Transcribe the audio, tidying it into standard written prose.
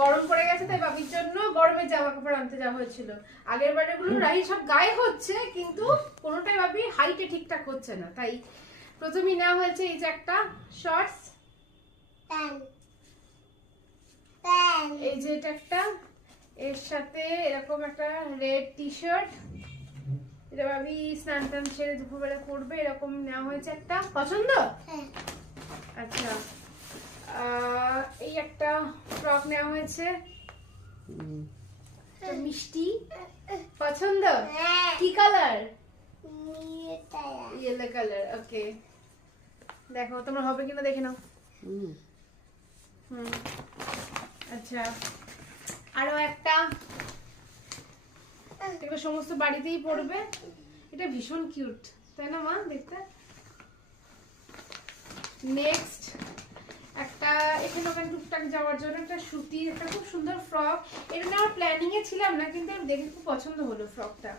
গরম পড়ে গেছে তাই বাবির জন্য গরমের জামা কাপড় আনতে যাওয়া হয়েছিল। আগের বারে গুলো রাহি সব গায়ে হচ্ছে কিন্তু কোনোটাই বাবি হাইটে ঠিকঠাক হচ্ছে না, তাই প্রথমেই নেওয়া হয়েছে এই যে একটা শর্টস, এই যে এটা একটা, এর সাথে এরকম একটা রেড টি শার্ট, এটা ভাবি স্নান টান সেরে দুপুরবেলা করবে, এরকম নেওয়া হয়েছে একটা। পছন্দ? আচ্ছা, এই একটা ফ্রক নেওয়া হয়েছে মিষ্টি। পছন্দ? কি কালার? Yellow colour. ওকে, দেখো তোমরা হবে কিনা দেখে নাও। আচ্ছা, আরো একটা, এগুলো সমস্ত বাড়িতেই পড়বে। এটা ভীষণ কিউট তাই না মা দেখতে? নেক্সট একটা এখানে ওখানে টুকটাক যাওয়ার জন্য একটা সুতির একটা খুব সুন্দর ফ্রক। এটা না আমার প্ল্যানিং এ ছিলাম না কিন্তু দেখে খুব পছন্দ হলো ফ্রকটা।